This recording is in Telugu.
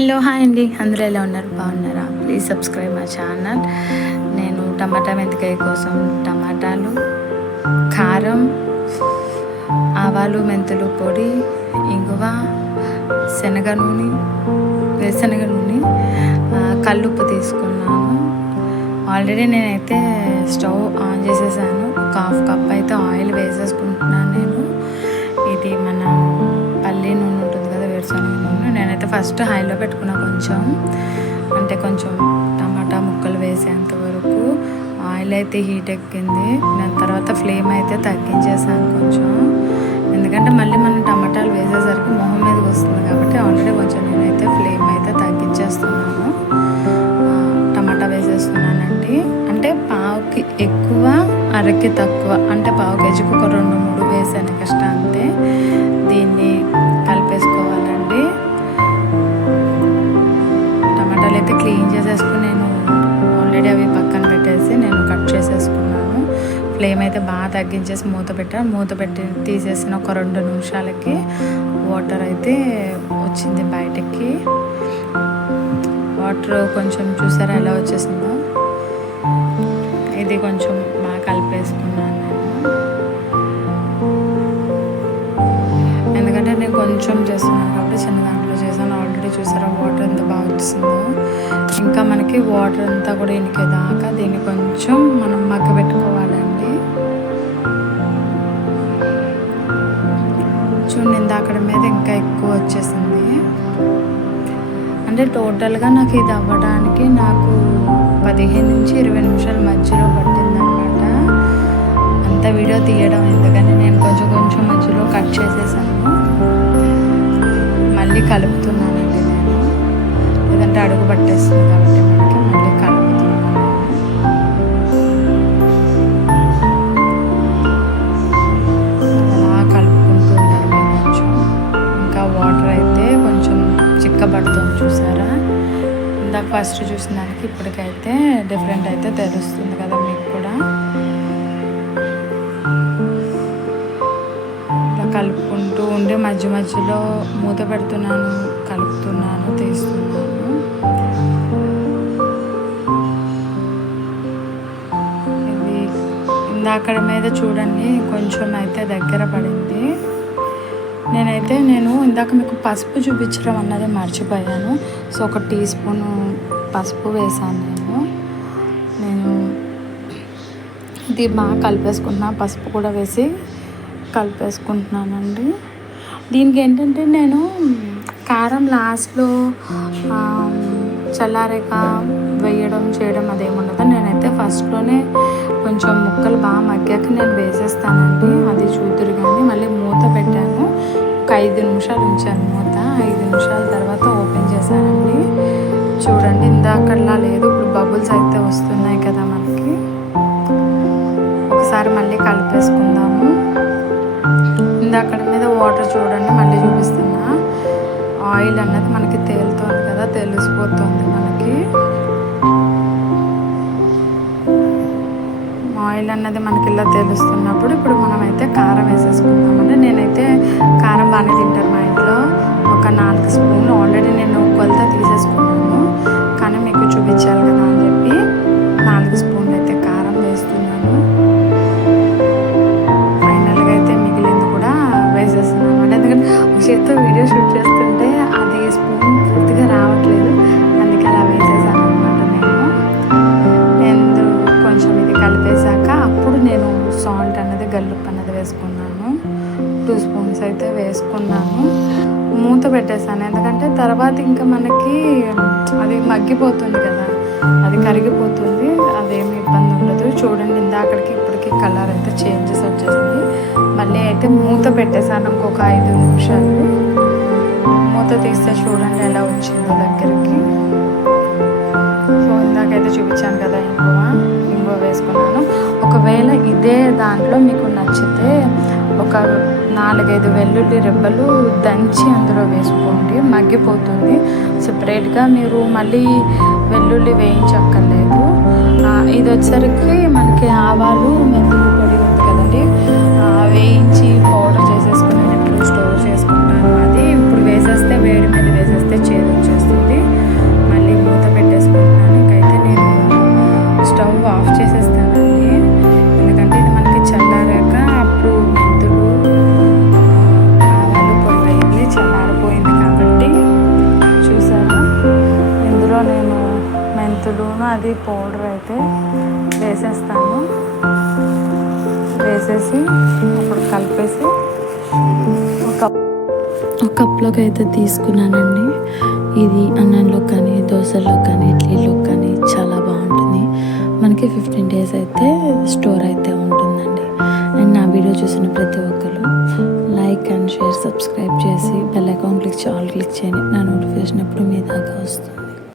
హలో హాయ్ అండి, అందరూ ఎలా ఉన్నారు? బాగున్నారా? Please subscribe my channel. నేను టమాటా మెంతికాయ కోసం టమాటాలు, కారం, ఆవాలు, మెంతులు పొడి, ఇంగువ, శనగ నూనె, వేరుశనగ నూనె, కల్లుప్పు తీసుకున్నాను. ఆల్రెడీ నేనైతే స్టవ్ ఆన్ చేసేసాను. ఒక హాఫ్ కప్ అయితే ఆయిల్ వేసేసుకుంటున్నాను. నేను ఇది మన పల్లి నూనె ఉంటుంది కదా, వేరుశనగ నూనె. నేనైతే ఫస్ట్ హైలో పెట్టుకున్నా, కొంచెం టమాటా ముక్కలు వేసేంత వరకు. ఆయిల్ అయితే హీట్ ఎక్కింది. దాని తర్వాత ఫ్లేమ్ అయితే తగ్గించేసాను కొంచెం, ఎందుకంటే మళ్ళీ మనం టమాటాలు వేసేసరికి మొహం మీదకి వస్తుంది కాబట్టి ఆల్రెడీ కొంచెం నేనైతే ఫ్లేమ్ అయితే తగ్గించేస్తున్నాను. టమాటా వేసేస్తున్నానండి. అంటే పావుకి ఎక్కువ, అరకి తక్కువ, అంటే పావు కేజీకి ఒక 2-3 వేసాను కష్టం అంతే. దీన్ని కలిపేసుకోవాలండి. టమాటాలు అయితే క్లీన్ చేసేసుకుని నేను ఆల్రెడీ అవి పక్కన పెట్టేసి నేను కట్ చేసేసుకున్నాను. ఫ్లేమ్ అయితే బాగా తగ్గించేసి మూత పెట్టి తీసేసిన ఒక 2 నిమిషాలకి వాటర్ అయితే వచ్చింది బయటకి. వాటర్ కొంచెం చూసారా ఎలా వచ్చేసిందో. ఇది కొంచెం బాగా కలిపేసుకున్నాను నేను, ఎందుకంటే నేను కొంచెం చేస్తున్నాను కాబట్టి చిన్న దాంట్లో చేశాను. ఆల్రెడీ చూసారా వాటర్ ఎంత బాగా వచ్చిందో. ఇంకా మనకి వాటర్ అంతా కూడా ఇనికేదాకా దీన్ని కొంచెం మనం మగ్గబెట్టుకోవాలండి. చూడండి, అక్కడ మీద ఇంకా ఎక్కువ వచ్చేసింది. అంటే టోటల్గా నాకు ఇది అవ్వడానికి నాకు 15-20 నిమిషాల మధ్యలో పట్టిందనమాట. అంత వీడియో తీయడం ఎందుకని నేను కొంచెం మధ్యలో కట్ చేసేసాను. మళ్ళీ కలుపుతున్నానండి నేను, లేదంటే అడుగు పట్టేస్తుంది కాబట్టి మనకి మళ్ళీ కలుపుతున్నాను. అలా కలుపుకుంటూ ఉండాలి కొంచెం. ఇంకా వాటర్ అయితే కొంచెం చిక్కబడుతుంది చూసారా. ఇందాక ఫస్ట్ చూసిన దానికి ఇప్పటికైతే డిఫరెంట్ అయితే తెలుస్తుంది కదా మీకు కూడా. ఇలా కలుపుకుంటూ ఉండి మధ్యలో మూత పెడుతున్నాను, కలుపుతున్నాను, తీస్తున్నాను. ఇది ఇందాక మీద చూడండి కొంచెం అయితే దగ్గర పడింది. నేను ఇందాక మీకు పసుపు చూపించడం అన్నది మర్చిపోయాను. సో 1 టీ స్పూన్ పసుపు వేసాను నేను. ఇది బాగా కలిపేసుకుంటున్నా, పసుపు కూడా వేసి కలిపేసుకుంటున్నానండి. దీనికి ఏంటంటే నేను కారం లాస్ట్లో చల్లారేక వేయడం చేయడం అదేముండదు. నేనైతే ఫస్ట్లోనే కొంచెం ముక్కలు బాగా మగ్గాక నేను వేసేస్తానండి. అది చూద్దురు. కానీ మళ్ళీ మూత పెట్టాను, ఒక 5 నిమిషాలు ఉంచాను మూత. 5 నిమిషాల తర్వాత ఓపెన్ చేశానండి. చూడండి, ఇందాకలా లేదు, ఇప్పుడు బబుల్స్ అయితే వస్తున్నాయి కదా మనకి. ఒకసారి మళ్ళీ కలిపేసుకుందాము. ఇందాక మీద వాటర్ చూడండి, మళ్ళీ చూపిస్తున్నా. ఆయిల్ అన్నది మనకి తేలుతుంది కదా, తెలిసిపోతుంది మనకి. ఆయిల్ అన్నది మనకి ఇలా తెలుస్తున్నప్పుడు ఇప్పుడు మనమైతే కారం వేసేసుకుందామండి. నేనైతే కారం బాగానే తింటారు మా ఇంట్లో. ఒక 4 స్పూన్లు ఆల్రెడీ నేను కొలత తీసేసుకున్నాను, కానీ మీకు చూపించాలి కదా అని చెప్పి 4 స్పూన్లు అయితే కారం వేస్తున్నాను. ఫైనల్గా అయితే మిగిలింది కూడా వేసేస్తున్నాను అనమాట. ఎందుకంటే ఒక చేతితో వీడియో షూట్ చేస్తుంటే అది స్పూన్ పూర్తిగా రావట్లేదు, అందుకే అలా వేసేసాను అనమాట. నేను కొంచెం ఇది కలిపేశాక అప్పుడు నేను సాల్ట్ అన్నది, గల్లుప్పు అన్నది వేసుకున్నాను. 2 స్పూన్స్ అయితే వేసుకున్నాను. మూత పెట్టేశాను, ఎందుకంటే తర్వాత ఇంకా మనకి అది మగ్గిపోతుంది కదా, అది కరిగిపోతుంది, అదేమి ఇబ్బంది ఉండదు. చూడండి, ఇందాకడికి ఇప్పటికి కలర్ అయితే చేంజెస్ వచ్చేసింది. మళ్ళీ అయితే మూత పెట్టేశాను ఇంకొక 5 నిమిషాలు. మూత తీస్తే చూడండి ఎలా వచ్చిందో దగ్గరికి. సో ఇందాకైతే చూపించాను కదా, ఇంగువ వేసుకున్నాను. ఒకవేళ ఇదే దాంట్లో మీకు నచ్చితే ఒక 4-5 వెల్లుల్లి రెబ్బలు దంచి అందులో వేసుకోండి, మగ్గిపోతుంది. సపరేట్గా మీరు మళ్ళీ వెల్లుల్లి వేయించక్కర్లేదు. ఇది వచ్చేసరికి మనకి ఆవాలు, మెంతులు పొడి ఉంది కదండి, వేయించి పౌడర్ చేసేసుకుని నేను స్టోర్ చేసుకుంటాను. అది ఇప్పుడు వేసేస్తే, వేడి మీద వేసేస్తే చేదు వచ్చేస్తుంది. వేసేసి అప్పుడు కలిపేసి ఒక కప్లోకి అయితే తీసుకున్నానండి. ఇది అన్నంలో కానీ దోశల్లో కానీ ఇడ్లీలో కానీ చాలా బాగుంటుంది. మనకి 15 days అయితే స్టోర్ అయితే ఉంటుందండి. అండ్ నా వీడియో చూసిన ప్రతి ఒక్కరు లైక్ అండ్ షేర్ సబ్స్క్రైబ్ చేసి బెల్ ఐకాన్ క్లిక్ చేయండి. నా నోటిఫికేషన్ ఎప్పుడు మీ దాకా వస్తుంది.